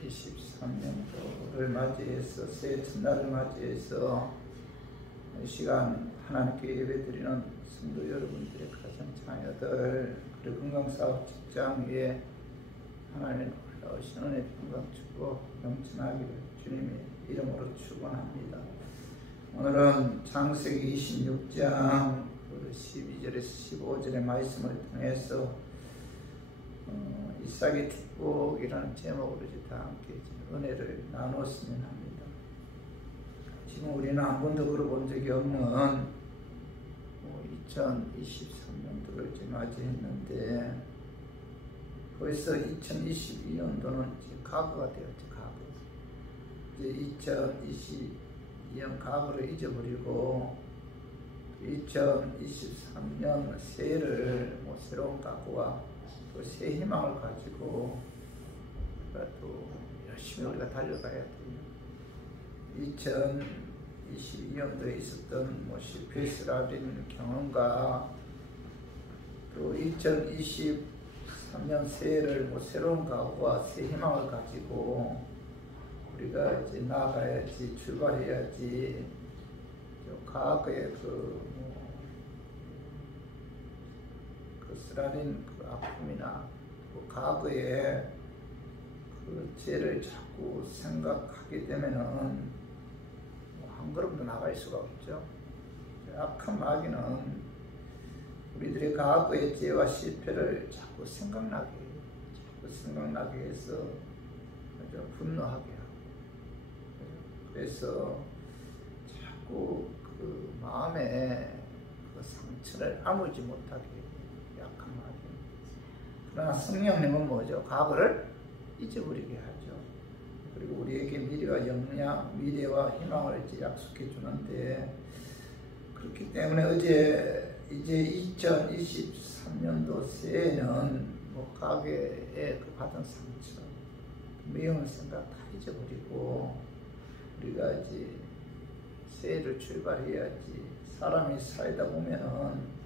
2023년도를 맞이해서 새해 첫날을 맞이해서 이 시간 하나님께 예배드리는 성도 여러분들의 가정 자녀들 그리고 건강사업 직장에 하나님 올라오신 은혜 평강 축복 넘쳐나기를 주님의 이름으로 축원합니다. 오늘은 창세기 26장 12절에서 15절의 말씀을 통해서 이삭의 축복이라는 제목으로 다 함께 은혜를 나눴으면 합니다. 지금 우리는 한 번도 걸어본 적이 없는 2023년도를 이제 맞이했는데 벌써 2022년도는 이제 과거가 되었죠. 과거. 이제 2022년 과거를 잊어버리고 2023년 새해를 새로운 각오와 또 새 희망을 가지고 또 열심히 우리가 달려가야 돼요. 2022년도에 있었던 실패스라는 경험과 또 2023년 새해를 새로운 각오와 새 희망을 가지고 우리가 이제 나아가야지, 출발해야지. 과거의 그 쓰라린 그 아픔이나 그 과거의 그 죄를 자꾸 생각하게 되면은 한 걸음도 나갈 수가 없죠. 악한 마귀는 우리들의 과거의 죄와 실패를 자꾸 생각나게 해서 아주 분노하게 하고, 그래서 자꾸 그 마음에 그 상처를 아물지 못하게 약한 마귀. 그러나 성령님은 뭐죠? 과거를 잊어버리게 하죠. 그리고 우리에게 미래와 희망을 이제 약속해 주는데, 그렇기 때문에 이제 2023년도 새해는 과거에 그 받은 상처, 미운 생각 다 잊어버리고 우리가 이제 새해를 출발해야지. 사람이 살다 보면은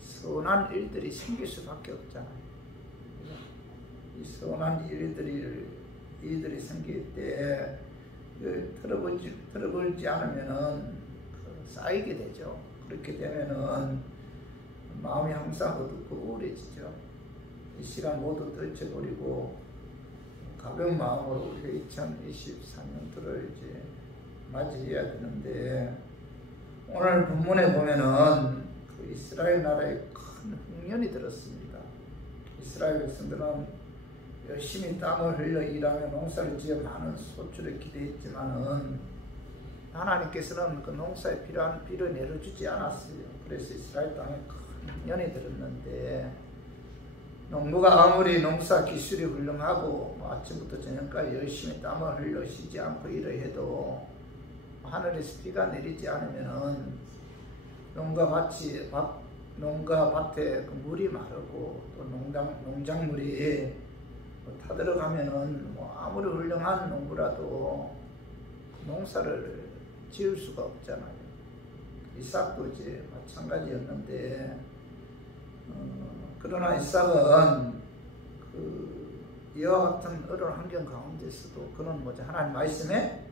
선한 일들이 생길 수밖에 없잖아요. 이 선한 일들이 생길 때 들어보지 않으면은 쌓이게 되죠. 그렇게 되면은 마음이 항상 어둡고 우울해지죠. 이 시간 모두 떨쳐버리고 가벼운 마음으로 우리가 2023년도를 이제 맞이해야 되는데, 오늘 본문에 보면은 그 이스라엘 나라에 큰 흉년이 들었습니다. 이스라엘 백성들은 열심히 땀을 흘려 일하며 농사를 지어 많은 소출을 기대했지만은 하나님께서는 그 농사에 필요한 비를 내려주지 않았어요. 그래서 이스라엘 땅에 큰 흉년이 들었는데, 농부가 아무리 농사 기술이 훌륭하고 아침부터 저녁까지 열심히 땀을 흘려 쉬지 않고 일을 해도 하늘에서 비가 내리지 않으면은 농가밭에 그 물이 마르고 또 농작물이 타들어가면은 아무리 훌륭한 농부라도 농사를 지을 수가 없잖아요. 이삭도 이제 마찬가지였는데, 그러나 이삭은 그 이와 같은 어려운 환경 가운데서도 그는 하나님 말씀에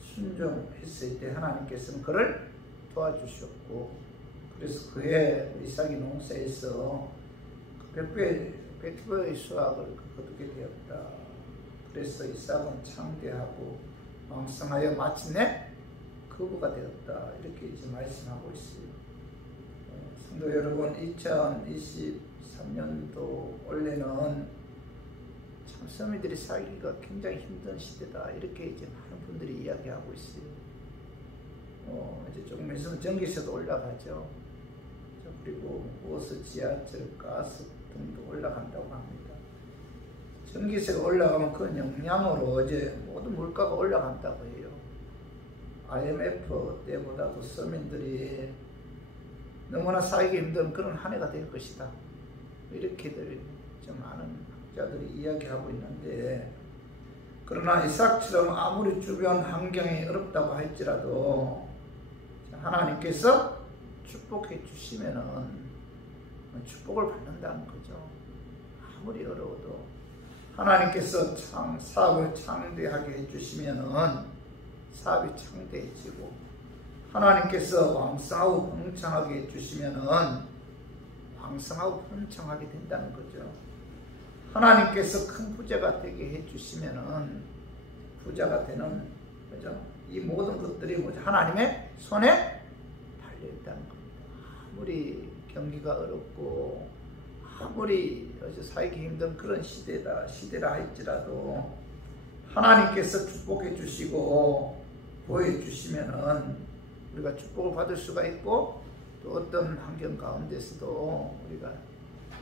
순종했을 때 하나님께서는 그를 도와주셨고, 그래서 그의 이삭이 농사에서 백배의 수확을 거두게 되었다. 그래서 이삭은 창대하고 왕성하여 마침내 거부가 되었다. 이렇게 이제 말씀하고 있어요. 성도 여러분, 2023년도 올해는 참 서민들이 살기가 굉장히 힘든 시대다. 이렇게 이제 많은 분들이 이야기하고 있어요. 이제 조금 있으면 전기세도 올라가죠. 그리고 버스, 지하철, 가스 등도 올라간다고 합니다. 전기세가 올라가면 그 영향으로 이제 모든 물가가 올라간다고 해요. IMF 때보다도 서민들이 너무나 살기 힘든 그런 한 해가 될 것이다. 이렇게들 좀 많은 학자들이 이야기하고 있는데, 그러나 이삭처럼 아무리 주변 환경이 어렵다고 할지라도 하나님께서 축복해 주시면은 축복을 받는다는 거죠. 아무리 어려워도 하나님께서 사업을 창대하게 해주시면은 사업이 창대해지고, 하나님께서 왕성하고 번창하게 해주시면은 왕성하고 번창하게 된다는 거죠. 하나님께서 큰 부자가 되게 해주시면은 부자가 되는 거죠. 이 모든 것들이 뭐죠? 하나님의 손에 달려있다는 겁니다. 아무리 경기가 어렵고 아무리 살기 힘든 그런 시대라 할지라도 하나님께서 축복해 주시고 보여 주시면은 우리가 축복을 받을 수가 있고, 또 어떤 환경 가운데서도 우리가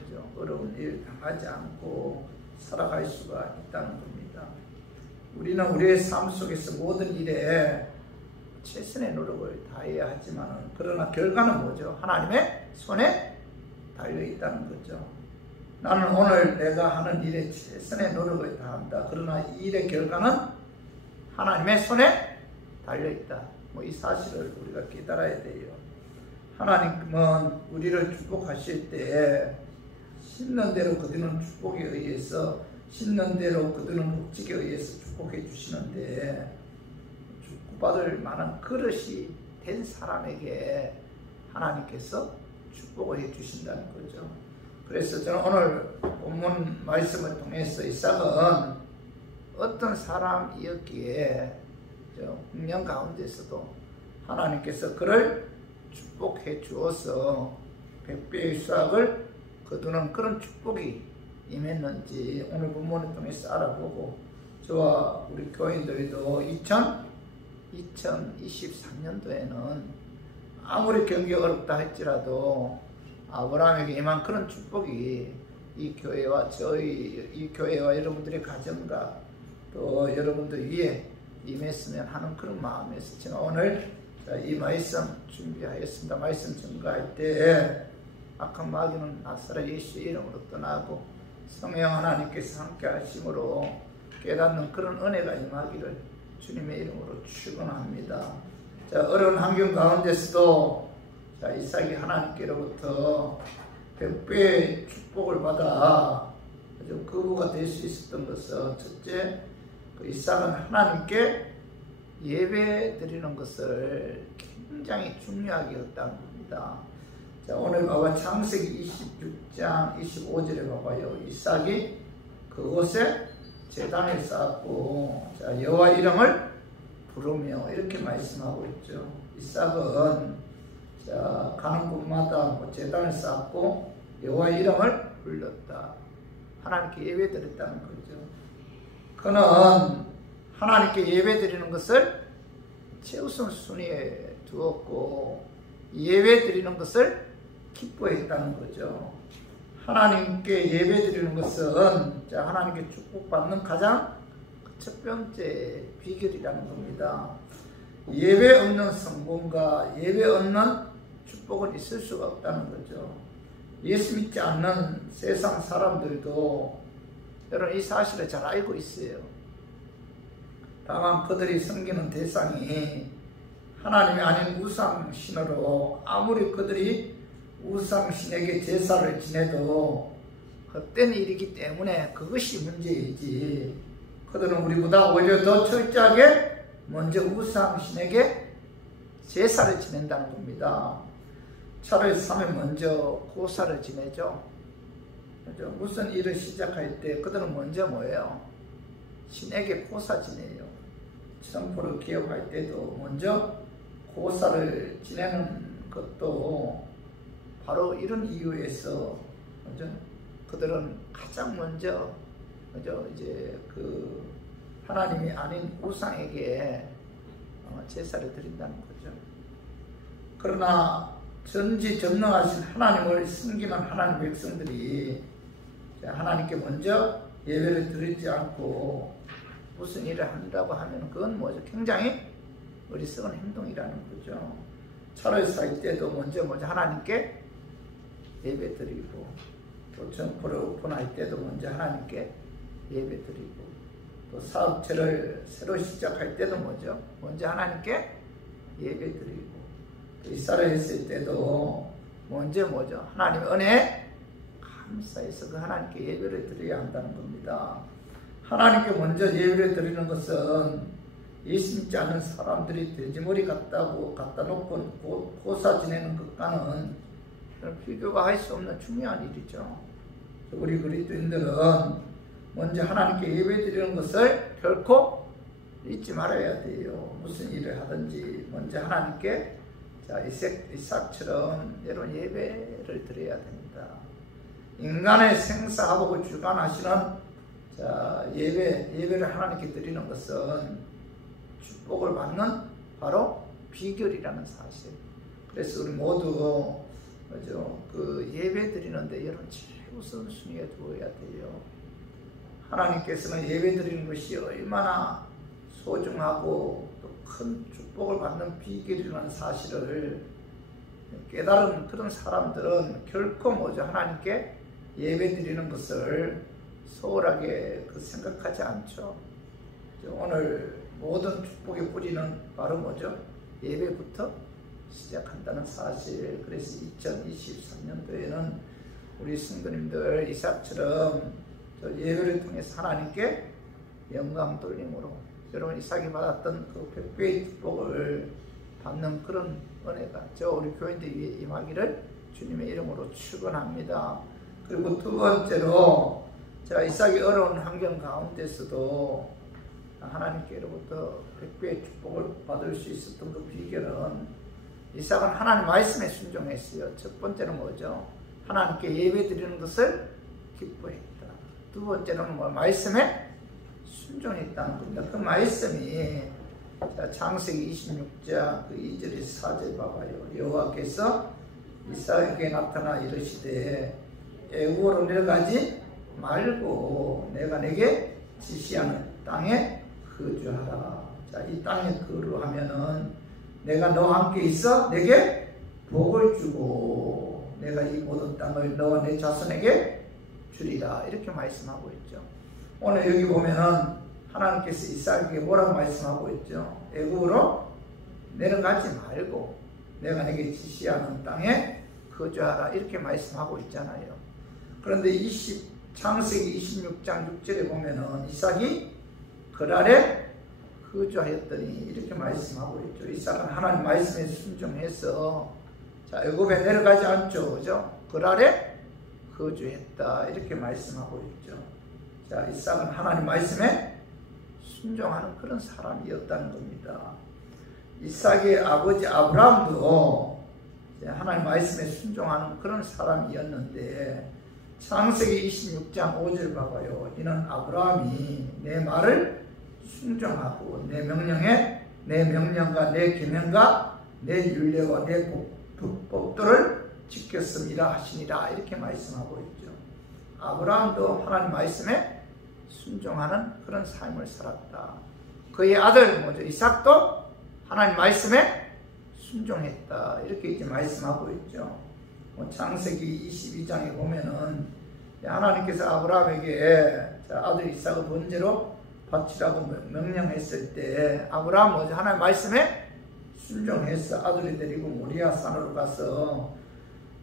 그죠? 어려운 일 당하지 않고 살아갈 수가 있다는 겁니다. 우리는 우리의 삶 속에서 모든 일에 최선의 노력을 다해야 하지만, 그러나 결과는 뭐죠? 하나님의 손에 달려있다는 거죠. 나는 오늘 내가 하는 일에 최선의 노력을 다한다. 그러나 이 일의 결과는 하나님의 손에 달려있다. 이 사실을 우리가 깨달아야 돼요. 하나님은 우리를 축복하실 때 심는 대로 거두는 축복에 의해서, 심는 대로 거두는 목적에 의해서 축복해 주시는데, 축복받을 만한 그릇이 된 사람에게 하나님께서 축복을 해 주신다는 거죠. 그래서 저는 오늘 본문 말씀을 통해서 이삭은 어떤 사람이었기에 국면 가운데서도 하나님께서 그를 축복해 주어서 100배의 수확을 거두는 그런 축복이 임했는지 오늘 본문을 통해서 알아보고, 저와 우리 교인들도 2023년도에는 아무리 경기가 어렵다 할지라도 아브라함에게 임한 그런 축복이 이 교회와 여러분들의 가정과 또 여러분들 위에 임했으면 하는 그런 마음에서 제가 오늘 이 말씀 준비하였습니다. 말씀 증거할 때 악한 마귀는 나사렛 예수 이름으로 떠나고 성령 하나님께서 함께 하심으로 깨닫는 그런 은혜가 임하기를 주님의 이름으로 축원합니다. 어려운 환경 가운데서도 이삭이 하나님께로부터 100배의 축복을 받아 거부가 될 수 있었던 것은, 첫째, 이삭은 하나님께 예배 드리는 것을 굉장히 중요하게 여겼다는 겁니다. 오늘 봐봐, 창세기 26장 25절에 봐봐요. 이삭이 그곳에 제단을 쌓았고 여호와 이름을 부르며 이렇게 말씀하고 있죠. 이삭은 가는 곳마다 제단을 쌓았고 여호와 이름을 불렀다. 하나님께 예배 드렸다는 거죠. 그는 하나님께 예배 드리는 것을 최우선 순위에 두었고 예배 드리는 것을 기뻐했다는 거죠. 하나님께 예배 드리는 것은 하나님께 축복받는 가장 첫 번째 비결이라는 겁니다. 예배 없는 성공과 예배 없는 축복은 있을 수가 없다는 거죠. 예수 믿지 않는 세상 사람들도 여러분 이 사실을 잘 알고 있어요. 다만 그들이 섬기는 대상이 하나님이 아닌 우상신으로, 아무리 그들이 우상신에게 제사를 지내도 헛된 일이기 때문에 그것이 문제이지, 그들은 우리보다 오히려 더 철저하게 먼저 우상신에게 제사를 지낸다는 겁니다. 차를 사면 먼저 고사를 지내죠. 그렇죠? 무슨 일을 시작할 때 그들은 먼저 뭐예요? 신에게 고사 지내요. 선포를 기업할 때도 먼저 고사를 지내는 것도 바로 이런 이유에서, 그죠? 그들은 가장 먼저, 그죠? 이제 하나님이 아닌 우상에게 제사를 드린다는 거죠. 그러나 전지전능하신 하나님을 섬기는 하나님 백성들이 하나님께 먼저 예배를 드리지 않고 무슨 일을 한다고 하면 그건 뭐죠? 굉장히 어리석은 행동이라는 거죠. 차를 살 때도 먼저 하나님께 예배 드리고, 또 점포를 오픈할 때도 먼저 하나님께 예배 드리고, 또 사업체를 새로 시작할 때도 먼저 하나님께 예배 드리고, 또 이사를 했을 때도 먼저 하나님의 은혜에 감사해서 그 하나님께 예배를 드려야 한다는 겁니다. 하나님께 먼저 예배를 드리는 것은 예심치 않은 사람들이 돼지머리 갖다 놓고 고사 지내는 것과는 비교가 할 수 없는 중요한 일이죠. 우리 그리스도인들은 먼저 하나님께 예배 드리는 것을 결코 잊지 말아야 돼요. 무슨 일을 하든지 먼저 하나님께 이삭처럼 여러분 예배를 드려야 됩니다. 인간의 생사화복을 주관하시는 예배를 하나님께 드리는 것은 축복을 받는 바로 비결이라는 사실. 그래서 우리 모두 그 예배 드리는데 여러분 최우선순위에 두어야 돼요. 하나님께서는 예배 드리는 것이 얼마나 소중하고 또 큰 축복을 받는 비결이라는 사실을 깨달은 그런 사람들은 결코 하나님께 예배 드리는 것을 소홀하게 생각하지 않죠. 오늘 모든 축복의 뿌리는 바로 예배부터 시작한다는 사실. 그래서 2023년도에는 우리 성도님들 이삭처럼 예배를 통해서 하나님께 영광 돌림으로 여러분 이삭이 받았던 그 100배의 축복을 받는 그런 은혜가 우리 교인들 위에 임하기를 주님의 이름으로 축원합니다. 그리고 두 번째로 이삭이 어려운 환경 가운데서도 하나님께로부터 100배의 축복을 받을 수 있었던 그 비결은 이삭은 하나님 말씀에 순종했어요. 첫 번째는 하나님께 예배 드리는 것을 기뻐했다. 두 번째는 말씀에 순종했다는 겁니다. 그 말씀이 창세기 26장 2절에서 4절 봐봐요. 여호와께서 이삭에게 나타나 이르시되 애굽으로 내려가지 말고 내가 내게 지시하는 땅에 거주하라. 이 땅에 거주하면은 내가 너와 함께 있어 내게 복을 주고 내가 이 모든 땅을 너와 내 자손에게 주리라. 이렇게 말씀하고 있죠. 오늘 여기 보면은 하나님께서 이삭에게 뭐라고 말씀하고 있죠? 애굽으로 내려가지 말고 내가 내게 지시하는 땅에 거주하라. 이렇게 말씀하고 있잖아요. 그런데 창세기 26장 6절에 보면은 이삭이 그랄에 거주하였더니 이렇게 말씀하고 있죠. 이삭은 하나님 말씀에 순종해서 애굽에 내려가지 않죠. 그죠? 그랄에 거주했다. 이렇게 말씀하고 있죠. 이삭은 하나님 말씀에 순종하는 그런 사람이었다는 겁니다. 이삭의 아버지 아브라함도 하나님 말씀에 순종하는 그런 사람이었는데 창세기 26장 5절 봐봐요. 이는 아브라함이 내 말을 순종하고 내 명령과 내 계명과 내 율례와 내 법도를 지켰음이라 하시니라. 이렇게 말씀하고 있죠. 아브라함도 하나님 말씀에 순종하는 그런 삶을 살았다. 그의 아들 이삭도 하나님 말씀에 순종했다. 이렇게 이제 말씀하고 있죠. 창세기 22장에 보면은 하나님께서 아브라함에게 아들 이삭을 번제로 바치라고 명령했을 때 아브라함은 하나님 말씀에 순종해서 아들을 데리고 모리아 산으로 가서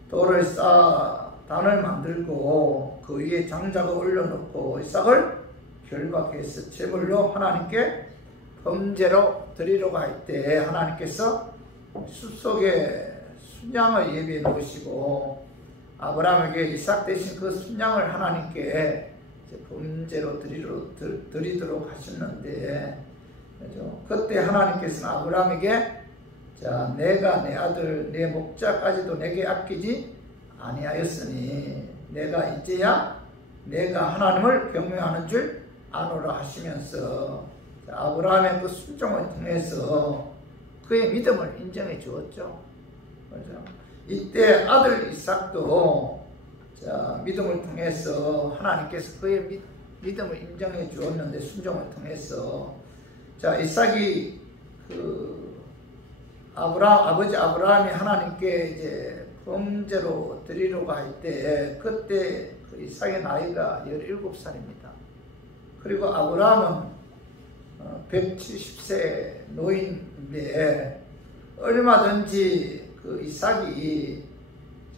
돌을 쌓아 단을 만들고 그 위에 장작을 올려놓고 이삭을 결박해서 제물로 하나님께 번제로 드리려고 할 때 하나님께서 숲속에 순양을 예비해 놓으시고 아브라함에게 이삭 대신 그 순양을 하나님께 번제로 드리도록 하셨는데 그때 하나님께서는 아브라함에게 내가 내 아들 내 목자까지도 내게 아끼지 아니하였으니 내가 이제야 내가 하나님을 경외하는 줄 아노라 하시면서 아브라함의 그 순종을 통해서 그의 믿음을 인정해 주었죠. 그렇죠? 이때 아들 이삭도 믿음을 통해서 하나님께서 그의 믿음을 인정해 주었는데 순종을 통해서 이삭이 아버지 아브라함이 하나님께 이제 번제로 드리려고 할 때 그때 그 이삭의 나이가 17살입니다. 그리고 아브라함은 170세 노인인데 얼마든지 그 이삭이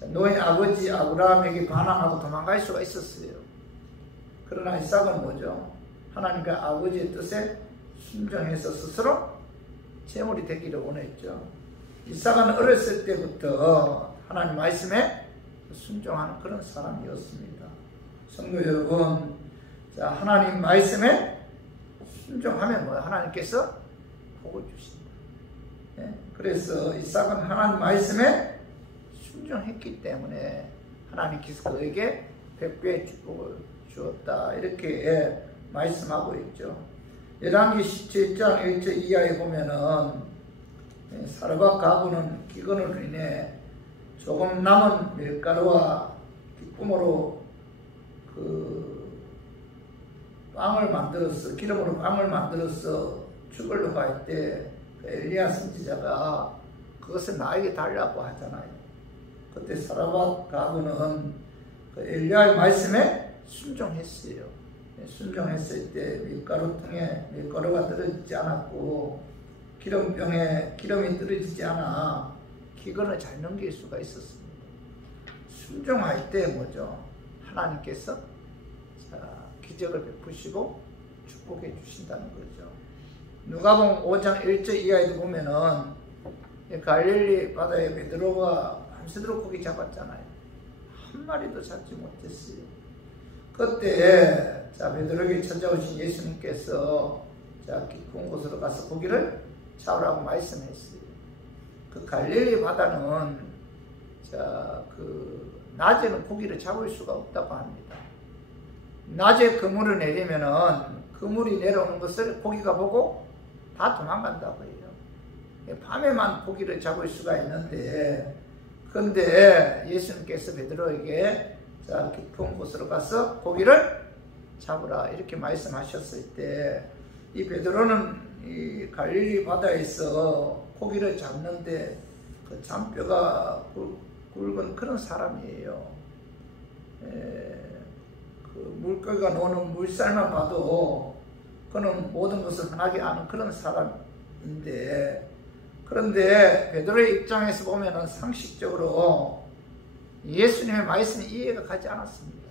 노인 아버지 아브라함에게 반항하고 도망갈 수가 있었어요. 그러나 이삭은 하나님의 아버지의 뜻에 순종해서 스스로 제물이 되기를 원했죠. 이삭은 어렸을 때부터 하나님 말씀에 순종하는 그런 사람이었습니다. 성도 여러분, 자, 하나님 말씀에 순종하면 뭐야? 하나님께서 복을 주신다. 예? 그래서 이삭은 하나님 말씀에 순종했기 때문에 하나님께서 그에게 100배의 축복을 주었다. 이렇게 말씀하고 있죠. 열왕기 17장 1절 이하에 보면은 사르밧 가부는 기근으로 인해 조금 남은 밀가루와 기쁨으로 빵을 만들어서, 기름으로 빵을 만들어서 죽으려고 할 때 엘리야 선지자가 그것을 나에게 달라고 하잖아요. 그때 사르밧 가부는 엘리야의 말씀에 순종했어요. 순종했을 때 밀가루통에 밀가루가 떨어지지 않았고 기름병에 기름이 떨어지지 않아 기근을 잘 넘길 수가 있었습니다. 순종할 때 뭐죠? 하나님께서 기적을 베푸시고 축복해 주신다는 거죠. 누가복음 5장 1절 이하에도 보면은 갈릴리 바다에 베드로가 밤새도록 고기 잡았잖아요. 한 마리도 잡지 못했어요. 그때 베드로에게 찾아오신 예수님께서 깊은 곳으로 가서 고기를 잡으라고 말씀했어요. 그 갈릴리 바다는 낮에는 고기를 잡을 수가 없다고 합니다. 낮에 그물을 내리면은 그물이 내려오는 것을 고기가 보고 다 도망간다고 해요. 밤에만 고기를 잡을 수가 있는데, 그런데 예수님께서 베드로에게 깊은 곳으로 가서 고기를 잡으라 이렇게 말씀하셨을 때, 이 베드로는 이 갈릴리 바다에서 고기를 잡는데 그 잔뼈가 굵은 그런 사람이에요. 그 물고기가 노는 물살만 봐도 그는 모든 것을 흔하게 아는 그런 사람인데, 그런데 베드로의 입장에서 보면은 상식적으로 예수님의 말씀이 이해가 가지 않았습니다.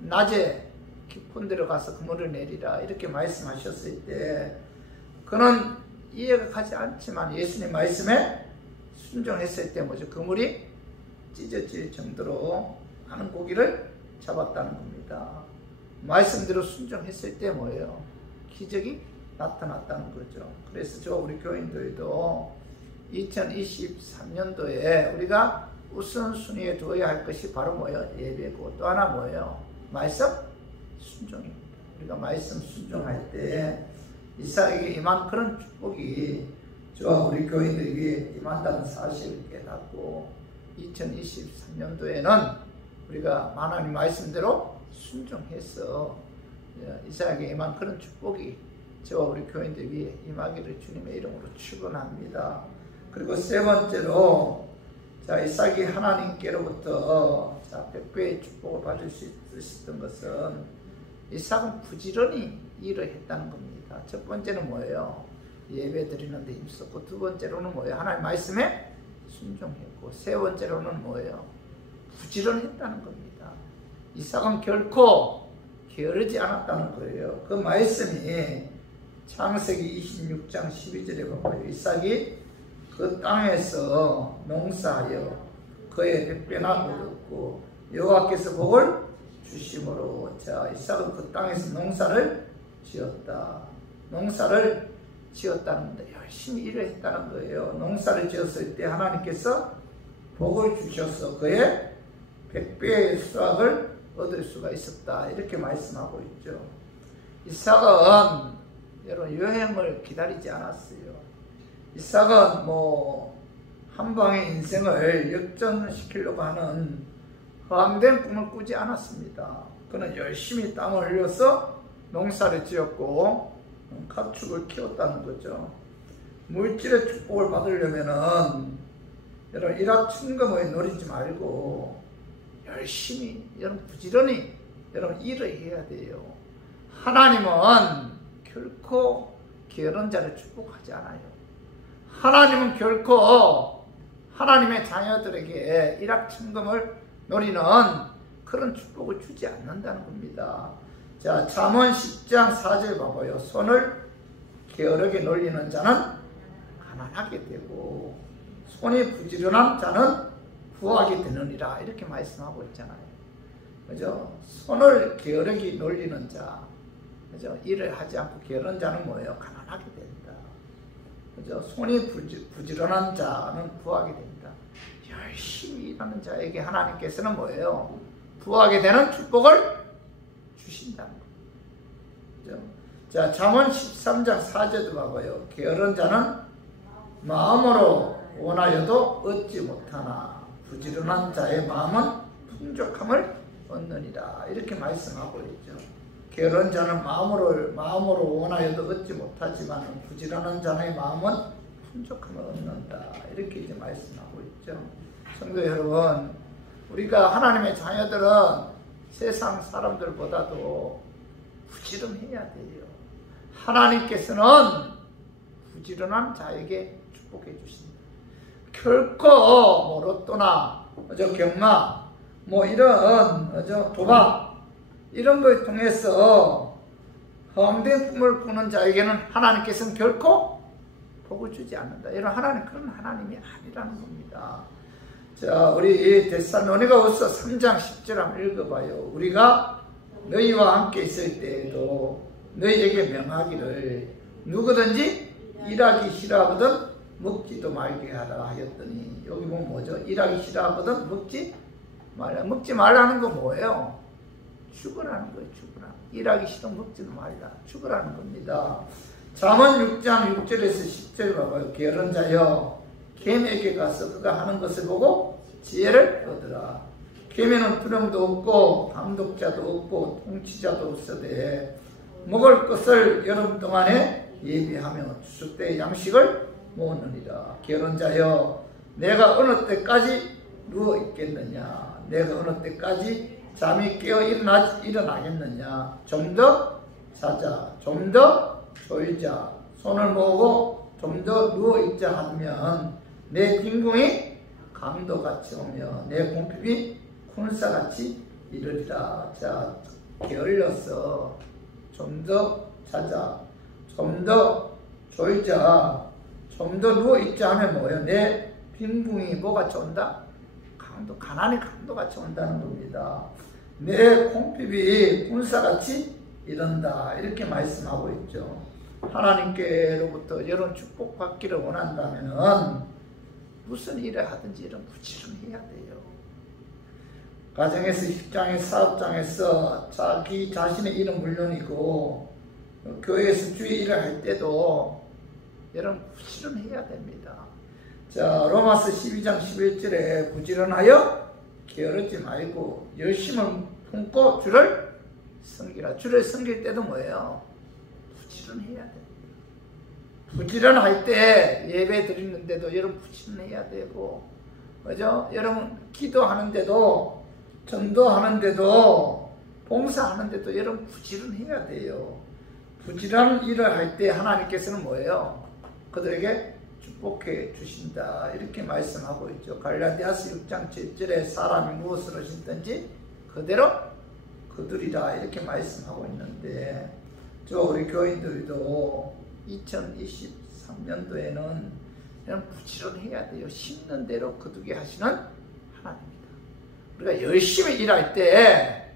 낮에 깊은 데로 가서 그물을 내리라 이렇게 말씀하셨을 때 그는 이해가 가지 않지만 예수님 말씀에 순종했을 때 뭐죠? 그물이 찢어질 정도로 많은 고기를 잡았다는 겁니다. 말씀대로 순종했을 때 뭐예요? 기적이 나타났다는 거죠. 그래서 우리 교인들도 2023년도에 우리가 우선순위에 두어야 할 것이 바로 뭐예요? 예배고, 또 하나 뭐예요? 말씀 순종입니다. 우리가 말씀 순종할 때 이삭에게 임한 그런 축복이 저와 우리 교인들에게 임한다는 사실을 깨닫고 2023년도에는 우리가 하나님 말씀대로 순종해서 이삭에게 임한 그런 축복이 저와 우리 교인들 위해 임하기를 주님의 이름으로 축원합니다. 그리고 세 번째로 이삭이 하나님께로부터 100배의 축복을 받을 수 있었던 것은 이삭은 부지런히 일을 했다는 겁니다. 첫 번째는 뭐예요? 예배 드리는 데 힘썼고, 두 번째로는 뭐예요? 하나님 말씀에 순종했고, 세 번째로는 뭐예요? 부지런했다는 겁니다. 이삭은 결코 게으르지 않았다는 거예요. 그 말씀이 창세기 26장 12절에 보면 이삭이 그 땅에서 농사하여 그의 100배나 얻었고 여호와께서 복을 주심으로, 이삭은 그 땅에서 농사를 지었다. 농사를 지었다는 건데 열심히 일을 했다는 거예요. 농사를 지었을 때 하나님께서 복을 주셔서 그의 100배의 수확을 얻을 수가 있었다. 이렇게 말씀하고 있죠. 이삭은 여러분 여행을 기다리지 않았어요. 이삭은 한 방의 인생을 역전시키려고 하는 헛된 꿈을 꾸지 않았습니다. 그는 열심히 땀을 흘려서 농사를 지었고 가축을 키웠다는 거죠. 물질의 축복을 받으려면은 여러분 일확천금을 노리지 말고 열심히 여러분 부지런히 여러분 일을 해야 돼요. 하나님은 결코 게으른 자를 축복하지 않아요. 하나님은 결코 하나님의 자녀들에게 일확천금을 노리는 그런 축복을 주지 않는다는 겁니다. 자, 잠언 10장 4절 봐봐요. 손을 게으르게 놀리는 자는 가난하게 되고 손이 부지런한 자는 부하게 되느니라. 이렇게 말씀하고 있잖아요. 그죠? 손을 게으르게 놀리는 자, 그죠? 일을 하지 않고 게으른 자는 뭐예요? 가난하게 된다. 그죠? 손이 부지런한 자는 부하게 된다. 열심히 일하는 자에게 하나님께서는 뭐예요? 부하게 되는 축복을 주신다는 거예요. 그죠? 자, 잠언 13장 4절도 봐봐요. 게으른 자는 마음으로 원하여도 얻지 못하나 부지런한 자의 마음은 풍족함을 얻느니라. 이렇게 말씀하고 있죠. 게으른 자는 마음으로 원하여도 얻지 못하지만 부지런한 자의 마음은 풍족함을 얻는다. 이렇게 이제 말씀하고 있죠. 성도 여러분, 우리가 하나님의 자녀들은 세상 사람들보다도 부지런해야 돼요. 하나님께서는 부지런한 자에게 축복해 주신다. 결코 뭐 로또나 경마 뭐 이런 도박 이런 걸 통해서 헛된 꿈을 꾸는 자에게는 하나님께서는 결코 복을 주지 않는다. 이런 하나님, 그런 하나님이 아니라는 겁니다. 자, 우리 데살로니가후서 3장 10절 한번 읽어봐요. 우리가 너희와 함께 있을 때에도 너희에게 명하기를 누구든지 일하기 싫어하거든 먹지도 말게 하라 하였더니, 여기 보면 뭐죠? 일하기 싫어하거든 먹지 말라. 먹지 말라는 건 뭐예요? 죽으라는 거예요. 죽으라. 일하기 싫으면 먹지도 말라. 죽으라는 겁니다. 잠언 6장 6절에서 10절 봐봐요. 게으른 자여 겜에게 가서 그가 하는 것을 보고 지혜를 얻으라. 겜에는 두령도 없고 감독자도 없고 통치자도 없으되 먹을 것을 여름 동안에 예비하며 추수 때 양식을 모으느니라. 게으른 자여 내가 어느 때까지 누워 있겠느냐? 내가 어느 때까지 잠이 깨어 일어나겠느냐? 좀 더 자자, 좀 더 졸자, 손을 모으고 좀 더 누워 있자 하면 내 빈궁이 강도같이 오며 내 공핍이 군사같이 이르리라. 자, 게을러서 좀 더 자자, 좀 더 졸자, 좀 더 누워 있자 하면 뭐예요? 내 빈궁이 뭐같이 온다? 강도, 가난의 강도같이 온다는 겁니다. 내 공핍이 군사같이 이른다. 이렇게 말씀하고 있죠. 하나님께로부터 이런 축복받기를 원한다면 무슨 일을 하든지 이런 부지런해야 돼요. 가정에서, 직장에서, 사업장에서 자기 자신의 일은 물론이고 교회에서 주의 일을 할 때도 이런 부지런해야 됩니다. 자, 로마서 12장 11절에 부지런하여 게으르지 말고 열심을 품고 주를 섬기라. 주를 섬길 때도 뭐예요? 부지런해야 됩니다. 부지런할 때 예배 드리는데도 여러분 부지런해야 되고, 그죠? 여러분 기도하는데도, 전도하는데도, 봉사하는데도 여러분 부지런해야 돼요. 부지런한 일을 할 때 하나님께서는 뭐예요? 그들에게 축복해 주신다. 이렇게 말씀하고 있죠. 갈라디아서 6장 7절에 사람이 무엇을 하신든지 그대로 거두리라. 이렇게 말씀하고 있는데, 우리 교인들도 2023년도에는 이런 부지런해야 돼요. 심는 대로 거두게 하시는 하나님입니다. 우리가 열심히 일할 때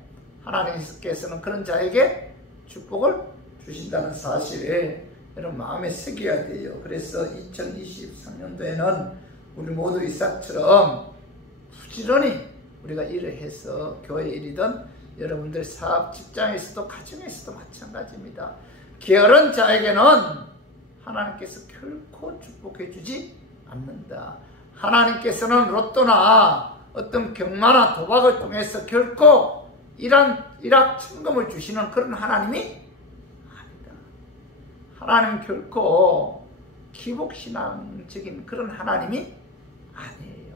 하나님께서는 그런 자에게 축복을 주신다는 사실을 여러분 마음에 새겨야 돼요. 그래서 2023년도에는 우리 모두 이삭처럼 부지런히 우리가 일을 해서 교회 일이든 여러분들 사업, 직장에서도 가정에서도 마찬가지입니다. 게으른 자에게는 하나님께서 결코 축복해 주지 않는다. 하나님께서는 로또나 어떤 경마나 도박을 통해서 결코 일확천금을 주시는 그런 하나님이 아니다. 하나님은 결코 기복신앙적인 그런 하나님이 아니에요.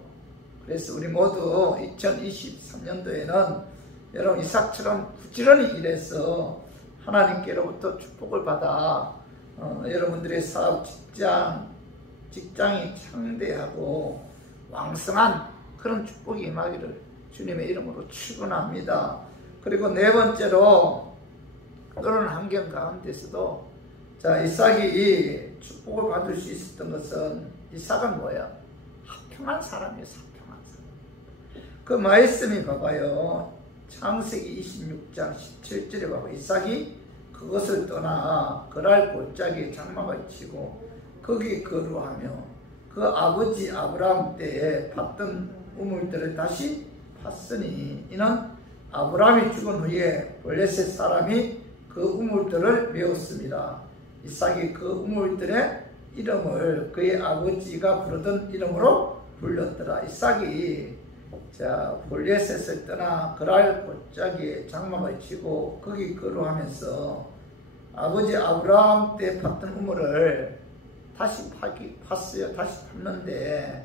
그래서 우리 모두 2023년도에는 여러분 이삭처럼 부지런히 일해서 하나님께로부터 축복을 받아 여러분들의 사업, 직장이 창대하고 왕성한 그런 축복이 임하기를 주님의 이름으로 축원합니다. 그리고 네 번째로 그런 환경 가운데서도 자, 이삭이 축복을 받을 수 있었던 것은 이삭은 뭐야? 합평한 사람이었어. 합평한 사람. 그 말씀이 봐봐요. 창세기 26장 17절에 봐봐. 이삭이 그것을 떠나 그랄 골짜기에 장막을 치고 거기 거루하며 그 아버지 아브라함 때에 팠던 우물들을 다시 팠으니 이는 아브라함이 죽은 후에 블레셋 사람이 그 우물들을 메웠습니다. 이삭이 그 우물들의 이름을 그의 아버지가 부르던 이름으로 불렀더라. 이삭이 자 블레셋을 떠나 그랄 골짜기에 장막을 치고 거기 거루하면서 아버지 아브라함 때 팠던 우물을 다시 팠어요. 다시 팠는데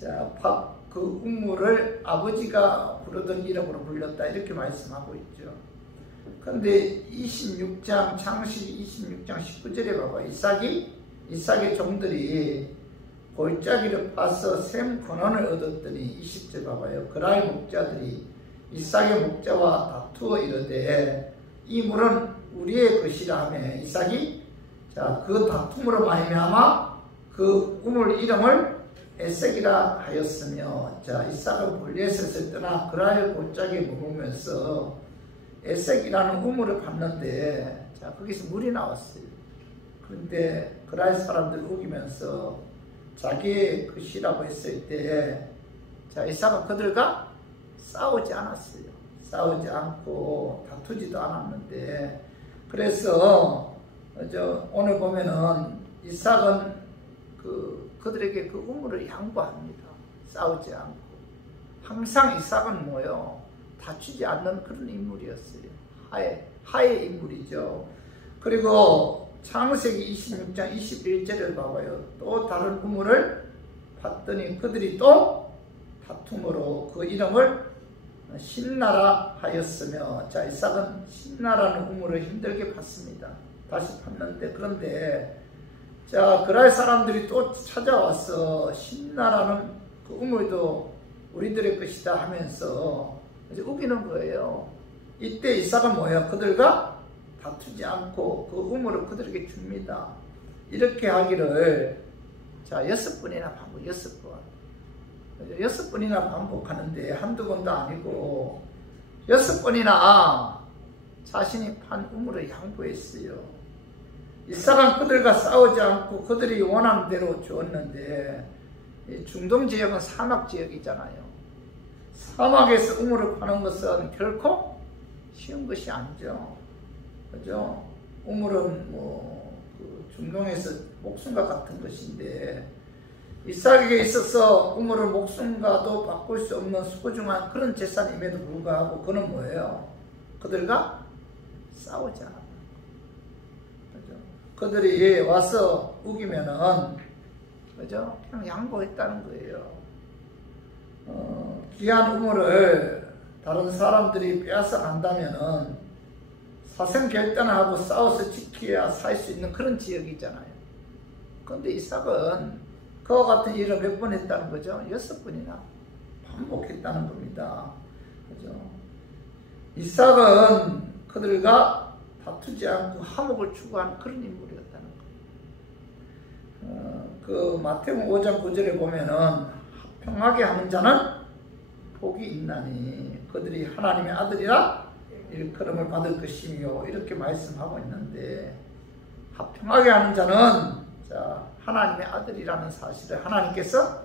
자 그 우물을 아버지가 부르던 이름으로 불렀다 이렇게 말씀하고 있죠. 근데 26장 창세기 26장 19절에 봐봐. 이삭의 종들이 골짜기를 파서 샘 근원을 얻었더니 20절 봐봐요. 그랄 목자들이 이삭의 목자와 다투어 이르되 이 물은 우리의 것이라 하며 이삭이 자 그 다툼으로 말미암아 그 우물 이름을 에색이라 하였으며 자 이삭은 블레셋을 떠나 그랄 골짜기에 머물면서 에색이라는 우물을 봤는데 자 거기서 물이 나왔어요. 그런데 그랄 사람들 우기면서 자기의 것이라고 했을 때 자 이삭은 그들과 싸우지 않았어요. 싸우지 않고 다투지도 않았는데 그래서 오늘 보면은 이삭은 그들에게 그 우물을 양보합니다. 싸우지 않고. 항상 이삭은 뭐요? 다투지 않는 그런 인물이었어요. 하의 인물이죠. 그리고 창세기 26장 21절을 봐봐요. 또 다른 우물을 봤더니 그들이 또 다툼으로 그 이름을 신나라 하였으며 자 이삭은 신나라는 우물을 힘들게 팠습니다. 다시 팠는데 그런데 자 그랄 사람들이 또 찾아와서 신나라는 그 우물도 우리들의 것이다 하면서 이제 우기는 거예요. 이때 이삭은 뭐예요? 그들과 다투지 않고 그 우물을 그들에게 줍니다. 이렇게 하기를 자 6번이나 반복 6번이나 반복하는데 한두 번도 아니고 6번이나 자신이 판 우물을 양보했어요. 이삭은 그들과 싸우지 않고 그들이 원하는 대로 주었는데 중동 지역은 사막 지역이잖아요. 사막에서 우물을 파는 것은 결코 쉬운 것이 아니죠. 그죠? 우물은 중동에서 목숨과 같은 것인데 이삭에게 있어서 우물을 목숨과도 바꿀 수 없는 소중한 그런 재산임에도 불구하고 그는 뭐예요? 그들과 싸우지 않아. 그들이 와서 우기면은, 그죠? 그냥 양보했다는 거예요. 귀한 우물을 다른 사람들이 빼앗아 간다면은 사생결단을 하고 싸워서 지켜야 살 수 있는 그런 지역이잖아요. 그런데 이삭은 그와 같은 일을 몇 번 했다는 거죠? 6번이나 반복했다는 겁니다. 그죠? 이삭은 그들과 다투지 않고 화목을 추구하는 그런 인물이었다는 거예요. 그 마태복음 5장 9절에 보면은 합평하게 하는 자는 복이 있나니 그들이 하나님의 아들이라 일컬음을 받을 것이며 이렇게 말씀하고 있는데 합평하게 하는 자는 자 하나님의 아들이라는 사실을 하나님께서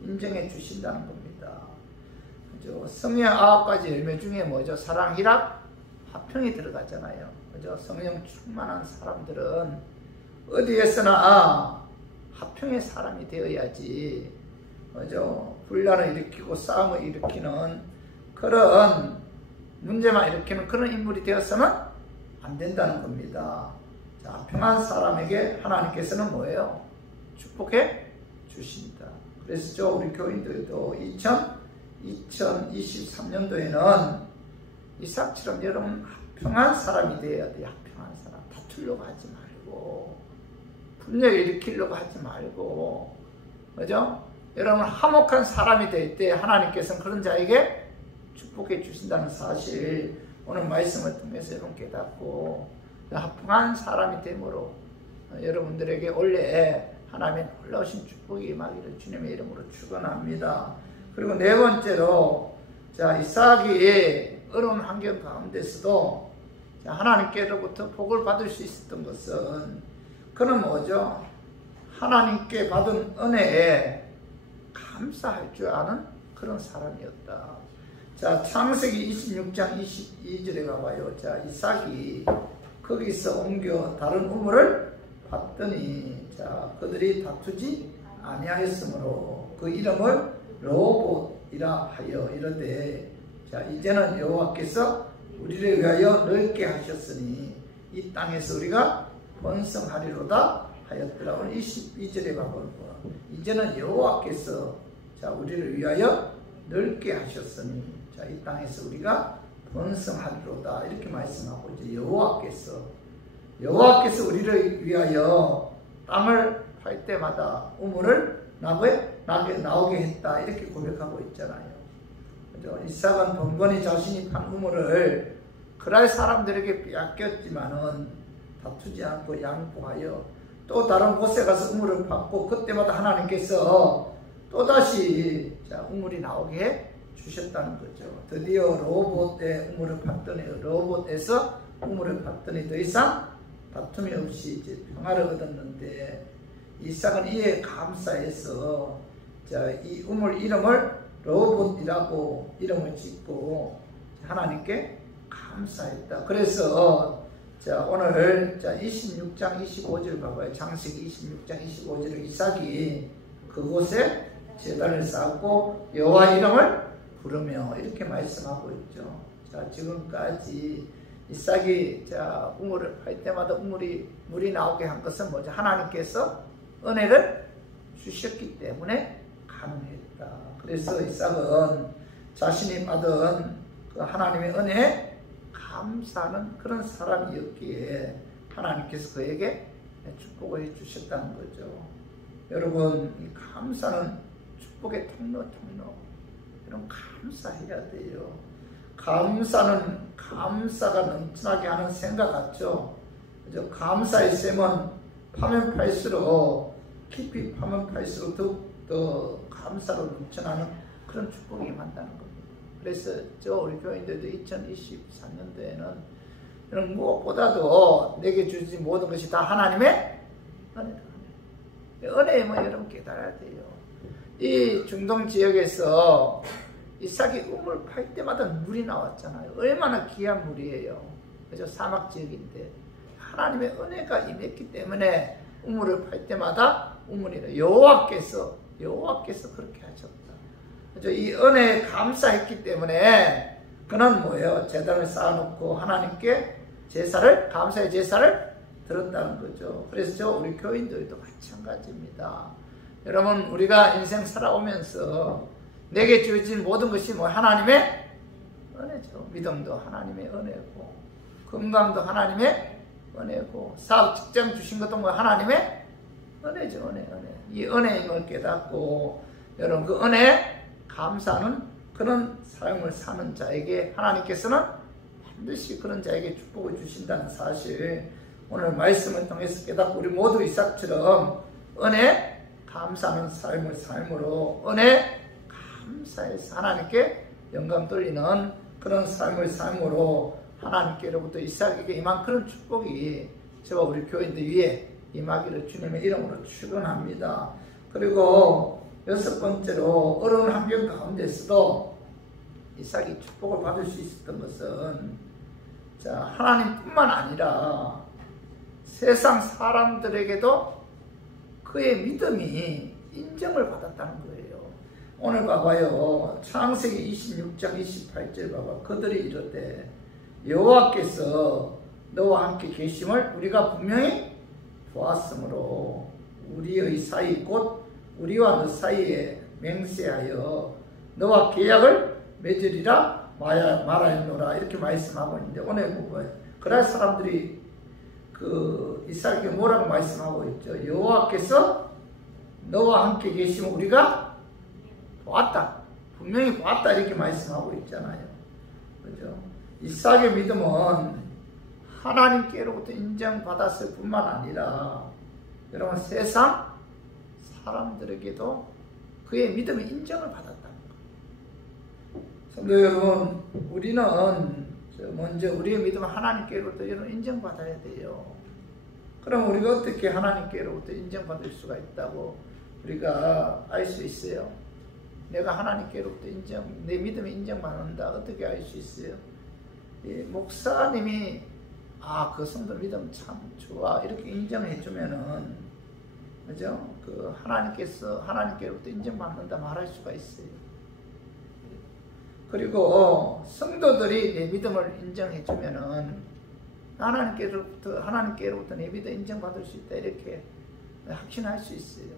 인정해 주신다는 겁니다. 그죠? 성령 9가지 열매 중에 뭐죠? 사랑, 희락, 화평이 들어가잖아요. 그죠? 성령 충만한 사람들은 어디에서나 화평의 사람이 되어야지, 그죠? 분란을 일으키고 싸움을 일으키는 그런 문제만 일으키는 그런 인물이 되어서는 안 된다는 겁니다. 자, 화평한 사람에게 하나님께서는 뭐예요? 축복해 주신다. 그래서 우리 교인들도 2023년도에는 이삭처럼 여러분 합평한 사람이 되어야 돼요. 합평한 사람. 다투려고 하지 말고 분열 일으키려고 하지 말고, 그죠? 여러분 화목한 사람이 될 때 하나님께서는 그런 자에게 축복해 주신다는 사실 오늘 말씀을 통해서 여러분 깨닫고 합당한 사람이 되므로 여러분들에게 원래 하나님의 놀라우신 축복이 임하기를 주님의 이름으로 축원합니다. 그리고 네 번째로 이삭이 어려운 환경 가운데서도 하나님께로부터 복을 받을 수 있었던 것은 그는 뭐죠? 하나님께 받은 은혜에 감사할 줄 아는 그런 사람이었다. 창세기 26장 22절에 가봐요. 이삭이 거기서 옮겨 다른 우물을 봤더니 그들이 다투지 아니하였으므로 그 이름을 르호봇이라 하여 이르되 이제는 여호와께서 우리를 위하여 넓게 하셨으니 이 땅에서 우리가 번성하리로다 하였더라. 오늘 22절에 가보면 이제는 여호와께서 우리를 위하여 넓게 하셨으니 이 땅에서 우리가 번성하리로다 이렇게 말씀하고 이제 여호와께서 우리를 위하여 땅을 팔 때마다 우물을 나오게 했다 이렇게 고백하고 있잖아요. 그죠? 이삭은 번번이 자신이 판 우물을 그랄 사람들에게 빼앗겼지만은 다투지 않고 양보하여 또 다른 곳에 가서 우물을 받고 그때마다 하나님께서 또다시 우물이 나오게 해 주셨다는 거죠. 드디어 르호봇의 우물을 봤더니 르호봇에서 우물을 봤더니 더 이상 다툼이 없이 이제 평화를 얻었는데 이삭은 이에 감사해서 이 우물 이름을 르호봇이라고 이름을 짓고 하나님께 감사했다. 그래서 오늘 26장 25절 봐봐요. 창세기 26장 25절에 이삭이 그곳에 제단을 쌓고 여호와 이름을 부르며 이렇게 말씀하고 있죠. 지금까지 이삭이 우물을 할 때마다 물이 나오게 한 것은 뭐죠? 하나님께서 은혜를 주셨기 때문에 가능했다. 그래서 이삭은 자신이 받은 그 하나님의 은혜에 감사하는 그런 사람이었기에 하나님께서 그에게 축복을 해주셨다는 거죠. 여러분, 이 감사는 축복의 통로. 여러분, 감사해야 돼요. 감사가 넘쳐나게 하는 생각 같죠? 그죠? 감사의 셈은 파면 팔수록 깊이 파면 팔수록 더 감사로 넘쳐나는 그런 축복이 임한다는 겁니다. 그래서 우리 교인들도 2023년도에는 이런 무엇보다도 내게 주신 모든 것이 다 하나님의 은혜다. 은혜임을 여러분 깨달아야 돼요. 이 중동 지역에서 이삭이 우물 팔 때마다 물이 나왔잖아요. 얼마나 귀한 물이에요. 그죠? 사막 지역인데 하나님의 은혜가 임했기 때문에 우물을 팔 때마다 우물이 여호와께서 그렇게 하셨다. 그죠? 이 은혜에 감사했기 때문에 그는 뭐예요? 제단을 쌓아놓고 하나님께 감사의 제사를 드렸다는 거죠. 그래서 우리 교인들도 마찬가지입니다. 여러분, 우리가 인생 살아오면서 내게 주어진 모든 것이 하나님의 은혜죠. 믿음도 하나님의 은혜고, 건강도 하나님의 은혜고, 사업 직장 주신 것도 하나님의 은혜죠. 은혜. 이 은혜임을 깨닫고, 여러분, 그 은혜 감사는 그런 삶을 사는 자에게 하나님께서는 반드시 그런 자에게 축복을 주신다는 사실, 오늘 말씀을 통해서 깨닫고 우리 모두 이삭처럼 은혜 감사하는 삶을 삶으로 은혜 감사해서 하나님께 영광 돌리는 그런 삶을 삶으로 하나님께로부터 이삭에게 임한 그런 축복이 저와 우리 교인들 위에 임하기를 주님의 이름으로 축원합니다. 그리고 여섯 번째로 어려운 환경 가운데서도 이삭이 축복을 받을 수 있었던 것은 하나님뿐만 아니라 세상 사람들에게도 그의 믿음이 인정을 받았다는 거예요. 오늘 봐봐요. 창세기 26장 28절 봐봐. 그들이 이르되 여호와께서 너와 함께 계심을 우리가 분명히 보았으므로 우리의 사이 곧 우리와 너 사이에 맹세하여 너와 계약을 맺으리라 말하였노라 이렇게 말씀하고 있는데 오늘 보면 그럴 사람들이 그 이삭에게 뭐라고 말씀하고 있죠? 여호와께서 너와 함께 계시면 우리가 보았다. 분명히 보았다 이렇게 말씀하고 있잖아요. 그죠? 이삭의 믿음은 하나님께로부터 인정받았을 뿐만 아니라 여러분 세상 사람들에게도 그의 믿음의 인정을 받았다는 거예요. 성도 여러분, 우리는 먼저 우리의 믿음은 하나님께로부터 여러분 인정받아야 돼요. 그럼 우리가 어떻게 하나님께로부터 인정받을 수가 있다고 우리가 알 수 있어요? 내가 하나님께로부터 내 믿음이 인정받는다. 어떻게 알 수 있어요? 목사님이 그 성도 믿음 참 좋아 이렇게 인정해 주면은 그죠? 그 하나님께로부터 인정받는다 말할 수가 있어요. 그리고 성도들이 내 믿음을 인정해 주면은 하나님께로부터 내 믿음 인정받을 수 있다 이렇게 확신할 수 있어요.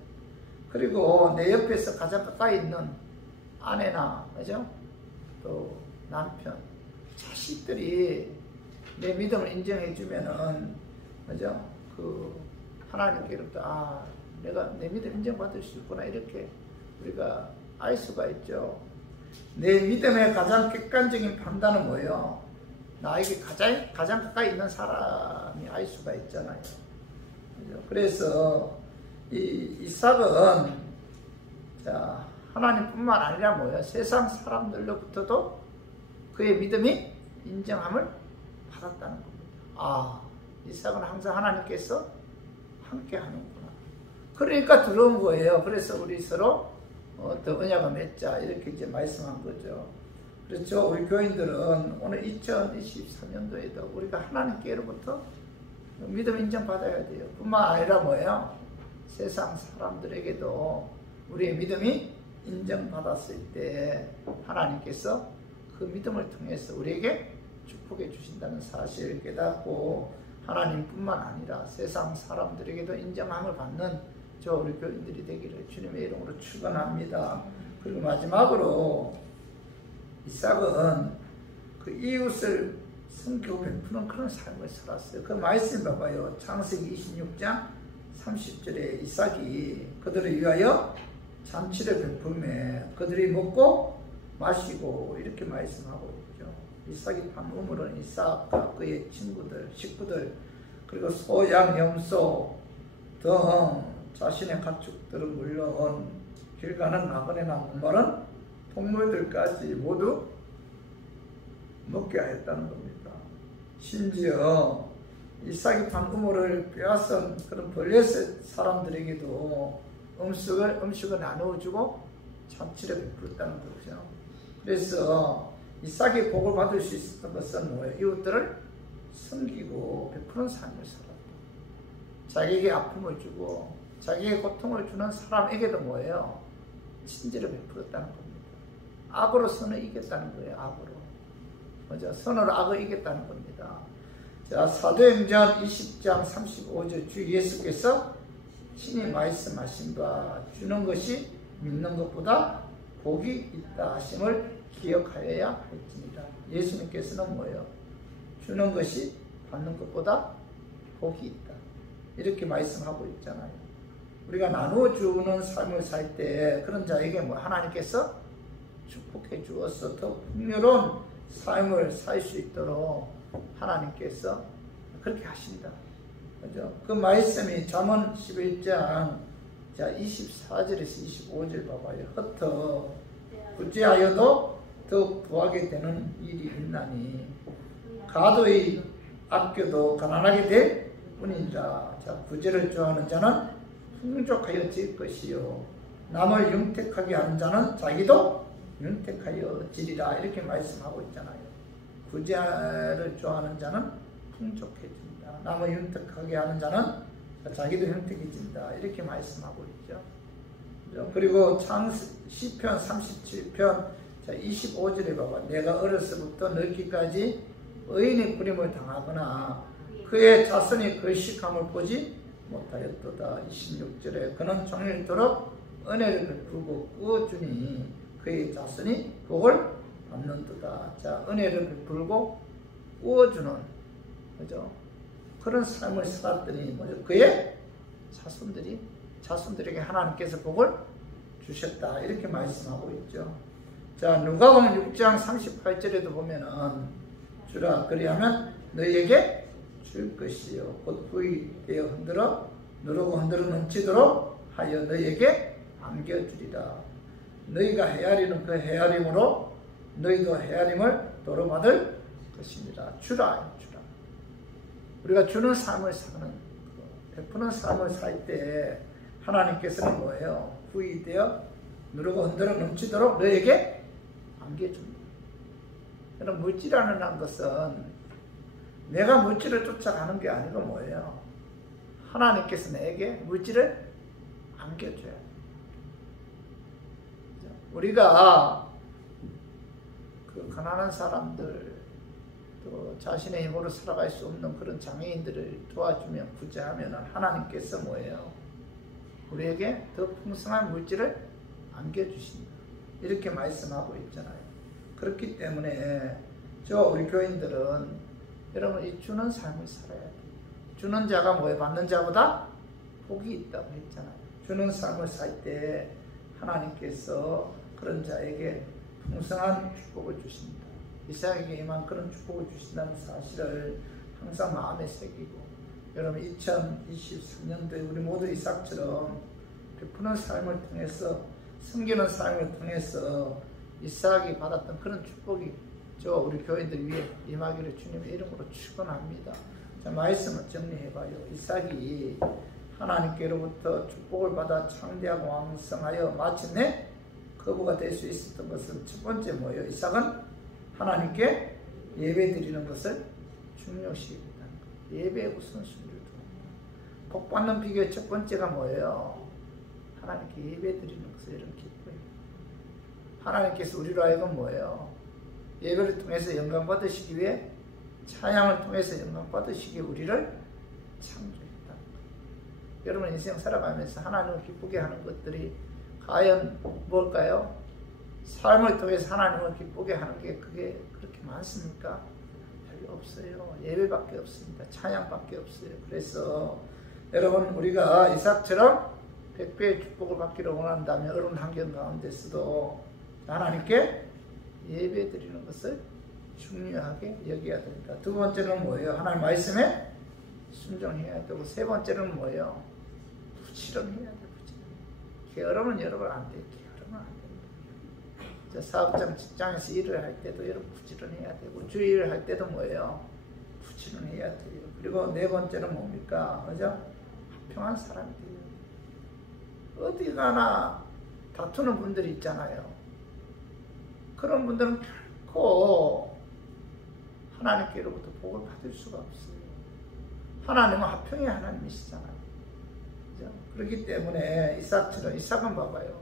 그리고 내 옆에서 가장 가까이 있는 아내나 그죠? 또 남편, 자식들이 내 믿음을 인정해 주면은 그죠? 그 하나님께로부터 내가 내 믿음 인정받을 수 있구나 이렇게 우리가 알 수가 있죠. 내 믿음의 가장 객관적인 판단은 뭐예요? 나에게 가장 가까이 있는 사람이 알 수가 있잖아요. 그죠? 그래서 이삭은 하나님뿐만 아니라 뭐예요? 세상 사람들로부터도 그의 믿음이 인정함을 받았다는 겁니다. 이삭은 항상 하나님께서 함께 하는구나. 그러니까 들어온 거예요. 그래서 우리 서로 더 언약을 맺자 이렇게 이제 말씀한 거죠. 그렇죠. 우리 교인들은 오늘 2023년도에도 우리가 하나님께로부터 믿음 인정받아야 돼요. 뿐만 아니라 뭐예요? 세상 사람들에게도 우리의 믿음이 인정받았을 때 하나님께서 그 믿음을 통해서 우리에게 축복해 주신다는 사실을 깨닫고 하나님뿐만 아니라 세상 사람들에게도 인정함을 받는 우리 교인들이 되기를 주님의 이름으로 축원합니다. 그리고 마지막으로 이삭은 그 이웃을 섬기고 베푸는 그런 삶을 살았어요. 그 말씀 봐봐요. 창세기 26장 30절에 이삭이 그들을 위하여 잔치를 베풀매 그들이 먹고 마시고 이렇게 말씀하고 있죠. 이삭이 판 우물은 이삭과 그의 식구들 그리고 소, 양, 염소 등 자신의 가축들은 물론 길 가는 나그네나 목마른 동물들까지 모두 먹게 하였다는 겁니다. 심지어 이삭이 판 우물을 빼앗은 그런 블레셋 사람들에게도 음식을 나누어주고 잔치를 베풀었다는 거죠. 그래서 이삭이 복을 받을 수 있었던 것은 뭐예요? 이웃들을 섬기고 베푸는 삶을 살았다. 자기에게 아픔을 주고 자기에게 고통을 주는 사람에게도 뭐예요? 친절을 베풀었다는 겁니다. 악으로 선을 이겼다는 거예요. 악으로. 맞아. 선으로 악을 이겼다는 겁니다. 자, 사도행전 20장 35절 주 예수께서 친히 말씀하신 바 주는 것이 믿는 것보다 복이 있다 하심을 기억하여야 할지니라. 예수님께서는 뭐예요? 주는 것이 받는 것보다 복이 있다. 이렇게 말씀하고 있잖아요. 우리가 나누어 주는 삶을 살 때 그런 자에게 하나님께서 축복해 주어서 더 풍요로운 삶을 살 수 있도록 하나님께서 그렇게 하신다. 그죠? 그 말씀이 잠언 11장 24절에서 25절 봐봐요. 흩어 부재하여도 더 부하게 되는 일이 있나니 가도히 아껴도 가난하게 될 뿐이니라. 부재를 좋아하는 자는 풍족하여질 것이요 남을 영택하게 하는 자는 자기도 영택하여지리라. 이렇게 말씀하고 있잖아요. 부재를 좋아하는 자는 풍족해진다. 남을 영택하게 하는 자는 자기도 영택해진다. 이렇게 말씀하고 있죠. 그리고 시편 37편 25절에 봐봐. 내가 어려서부터 늙기까지 의인의 부림을 당하거나 그의 자손이 걸식함을 보지 못하였도다. 26절에 그는 종일토록 은혜를 베풀고 꾸어주니 그의 자손이 복을 받는도다. 자, 은혜를 베풀고 꾸어주는 그죠? 그런 삶을 살았더니 뭐죠? 그의 자손들에게 하나님께서 복을 주셨다. 이렇게 말씀하고 있죠. 자, 누가복음 6장 38절에도 보면은 주라. 그리하면 너희에게 줄 것이요 곧 부이 되어 흔들어 누르고 흔들어 넘치도록 하여 너희에게 안겨주리라. 너희가 헤아리는 그 헤아림으로 너희도 헤아림을 도로 받을 것입니다. 주라. 우리가 주는 삶을 사는, 베푸는 삶을 살 때 하나님께서는 뭐예요? 부이 되어 누르고 흔들어 넘치도록 너에게 안겨줍니다. 여러분, 물질이라는 것은 내가 물질을 쫓아가는 게 아니고 뭐예요? 하나님께서 내게 물질을 안겨줘야 돼요. 우리가 그 가난한 사람들, 또 자신의 힘으로 살아갈 수 없는 그런 장애인들을 도와주면, 구제하면 하나님께서 뭐예요? 우리에게 더 풍성한 물질을 안겨주신다. 이렇게 말씀하고 있잖아요. 그렇기 때문에 우리 교인들은 여러분 이 주는 삶을 살아야 돼요. 주는 자가 뭐예요? 받는 자보다 복이 있다고 했잖아요. 주는 삶을 살 때 하나님께서 그런 자에게 풍성한 축복을 주신다. 이삭에게 임한 그런 축복을 주신다는 사실을 항상 마음에 새기고, 여러분 2023년도에 우리 모두 이삭처럼 베푸는 삶을 통해서, 섬기는 삶을 통해서 이삭이 받았던 그런 축복이 우리 교인들 위에 임하기를 주님의 이름으로 축원합니다. 자, 말씀을 정리해봐요. 이삭이 하나님께로부터 축복을 받아 창대하고 왕성하여 마침내 거부가 될 수 있었던 것은 첫 번째 뭐예요? 이삭은 하나님께 예배 드리는 것을 중요시했다는 거예요. 예배의 우선순위를 둡니다. 복 받는 비결 첫 번째가 뭐예요? 하나님께 예배 드리는 것을 이런 기뻐요. 하나님께서 우리로 하여금 뭐예요? 예배를 통해서 영광 받으시기 위해, 찬양을 통해서 영광 받으시기 위해 우리를 창조했다는 거예요. 여러분 인생 살아가면서 하나님을 기쁘게 하는 것들이 과연 뭘까요? 삶을 통해서 하나님을 기쁘게 하는 게 그게 그렇게 많습니까? 별로 없어요. 예배밖에 없습니다. 찬양밖에 없어요. 그래서 여러분 우리가 이삭처럼 100배의 축복을 받기를 원한다면 어려운 환경 가운데서도 하나님께 예배 드리는 것을 중요하게 여겨야 됩니다. 두 번째는 뭐예요? 하나님 말씀에 순종해야 되고, 세 번째는 뭐예요? 부지런해야 돼요. 게으르면 여러분 안 돼요. 게으르면 안 됩니다. 사업장, 직장에서 일을 할 때도 여러분 부지런해야 되고, 주일을 할 때도 뭐예요? 부지런해야 돼요. 그리고 네 번째는 뭡니까? 그죠? 합평한 사람이 돼요. 어디 가나 다투는 분들이 있잖아요. 그런 분들은 결코 하나님께로부터 복을 받을 수가 없어요. 하나님은 화평의 하나님이시잖아요. 그죠? 그렇기 때문에 이삭처럼, 이삭은 봐봐요.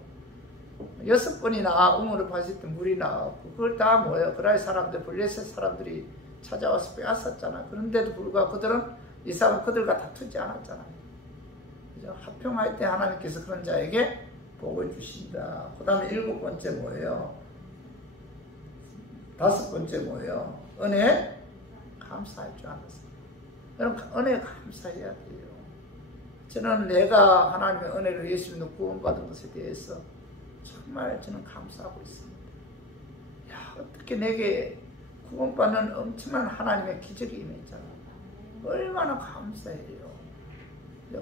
6번이나 우물을 파실 때 물이 나왔고, 그걸 다 뭐예요? 그랄 사람들, 블레셋 사람들이 찾아와서 빼앗았잖아요. 그런데도 불구하고 그들은, 이삭은 그들과 다투지 않았잖아요. 그죠? 화평할 때 하나님께서 그런 자에게 복을 주신다. 그 다음에 7번째 뭐예요? 5번째 뭐예요? 은혜 감사할 줄 알았어요. 여러분 은혜 감사해야 돼요. 저는 내가 하나님의 은혜로 예수 믿는 구원받은 것에 대해서 정말 저는 감사하고 있습니다. 야, 어떻게 내게 구원받는 엄청난 하나님의 기적이 임했잖아요. 얼마나 감사해요.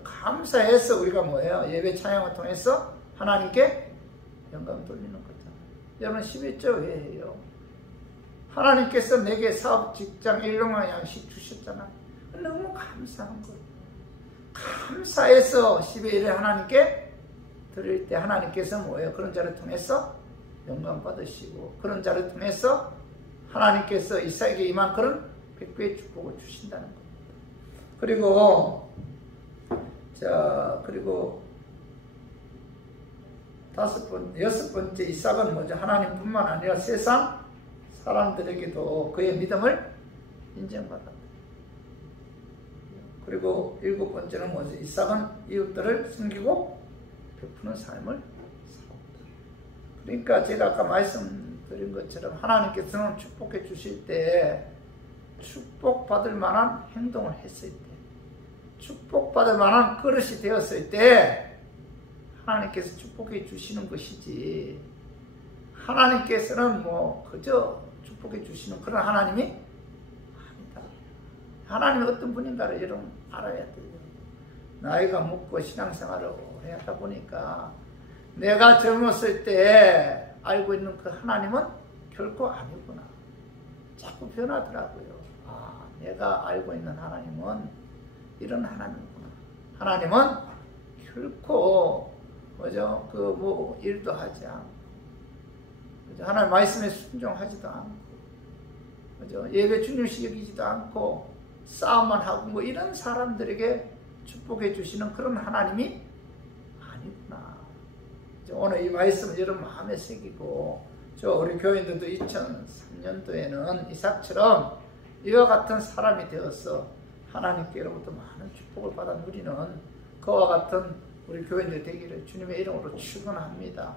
감사해서 우리가 뭐예요? 예배 찬양을 통해서 하나님께 영광 돌리는 거잖아요. 여러분 11조 왜 해요? 하나님께서 내게 사업, 직장, 일용할 양식 주셨잖아요. 너무 감사한 거예요. 감사해서 12일에 하나님께 드릴 때 하나님께서 뭐예요? 그런 자를 통해서 영광 받으시고, 그런 자를 통해서 하나님께서 이삭에게 임한 그런 100배의 축복을 주신다는 겁니다. 그리고 그리고 6번째 이삭은 뭐죠? 하나님뿐만 아니라 세상 사람들에게도 그의 믿음을 인정받았다. 그리고 7번째는 뭐죠? 이삭은 이웃들을 섬기고 베푸는 삶을 살았다. 그러니까 제가 아까 말씀드린 것처럼 하나님께서는 축복해 주실 때 축복받을 만한 행동을 했을 때, 축복받을 만한 그릇이 되었을 때 하나님께서 축복해 주시는 것이지, 하나님께서는 뭐 그저 축복해 주시는 그런 하나님이 하나님이 어떤 분인가를 여러분 알아야 돼요. 나이가 먹고 신앙생활을 오래 하다 보니까 내가 젊었을 때 알고 있는 그 하나님은 결코 아니구나. 자꾸 변하더라고요. 아, 내가 알고 있는 하나님은 이런 하나님이구나. 하나님은 결코 그죠? 그 뭐 일도 하지 않고, 그죠? 하나님 말씀에 순종하지도 않고, 그죠? 예배 중요시 여기지도 않고 싸움만 하고 뭐 이런 사람들에게 축복해 주시는 그런 하나님이 아니구나. 오늘 이 말씀을 여러분 마음에 새기고, 우리 교인들도 2003년도에는 이삭처럼 이와 같은 사람이 되어서 하나님께로부터 많은 축복을 받아 누리는 그와 같은 우리 교인들 되기를 주님의 이름으로 축원합니다.